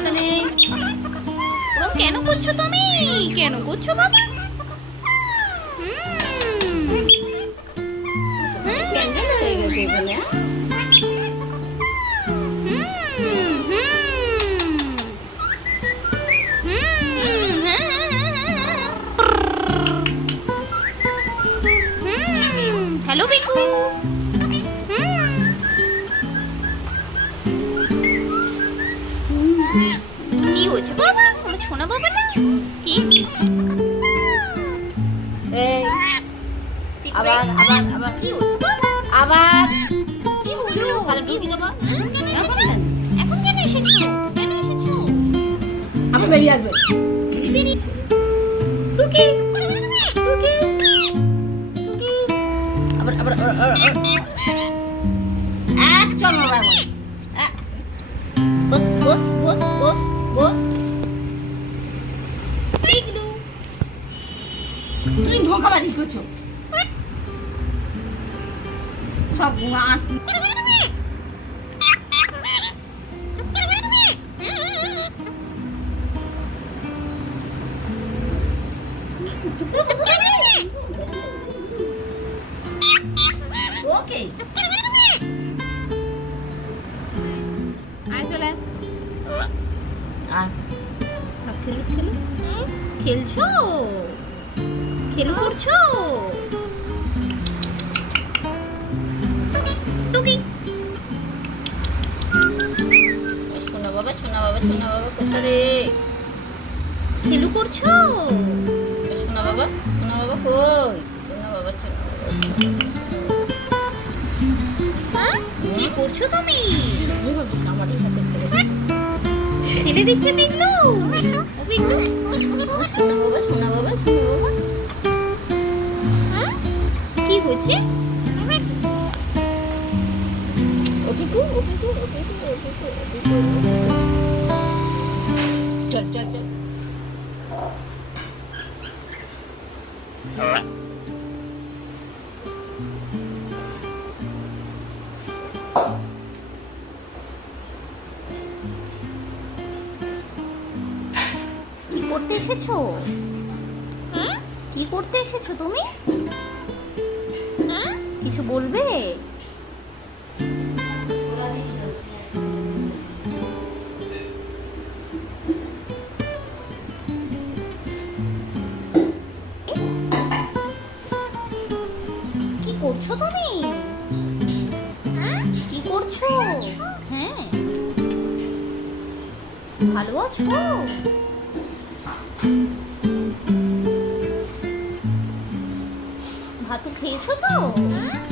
এখানে ওরম কেন করছ তুমি কেন করছ বাবা হুম প্যান্ডেল হয়েছে? বাবা আমার শোনা বাবা না কি? এই। আবার আবার আবার। কি হয়েছে? আবার। কি হলো? তাহলে ঢুকে যাব হুম, কেন এসেছ? এখন কেন এসেছ? কেন এসেছ? আবার বেরিয়ে আসবে। টুকি টুকি টুকি আবার আবার আবার, আবার, আবার। এক চল বাবা। বস বস বস বস। তুমি ধোকাবাজি করছ? সব ওকে। আয় চলে আয়। খেলু খেলু খেলছো? খেলু করছ টুকি শোনা বাবা শোনা বাবা শোনা বাবা কোথায় রে খেলু করছ শোনা বাবা শোনা বাবা কই শোনা বাবা শোনা হ্যাঁ কি করছ তুমি আমারই হাতে ফেলে দিচ্ছে পিগলু ও পিগলু শোনা বাবা শোনা বাবা শোনা হয়েছে? চল চল চল। কি করতে এসেছ? কি করতে এসেছ তুমি? কিছু বলবে? কি করছ তুমি? কি করছ? হ্যাঁ। ভালো আছো? 出动。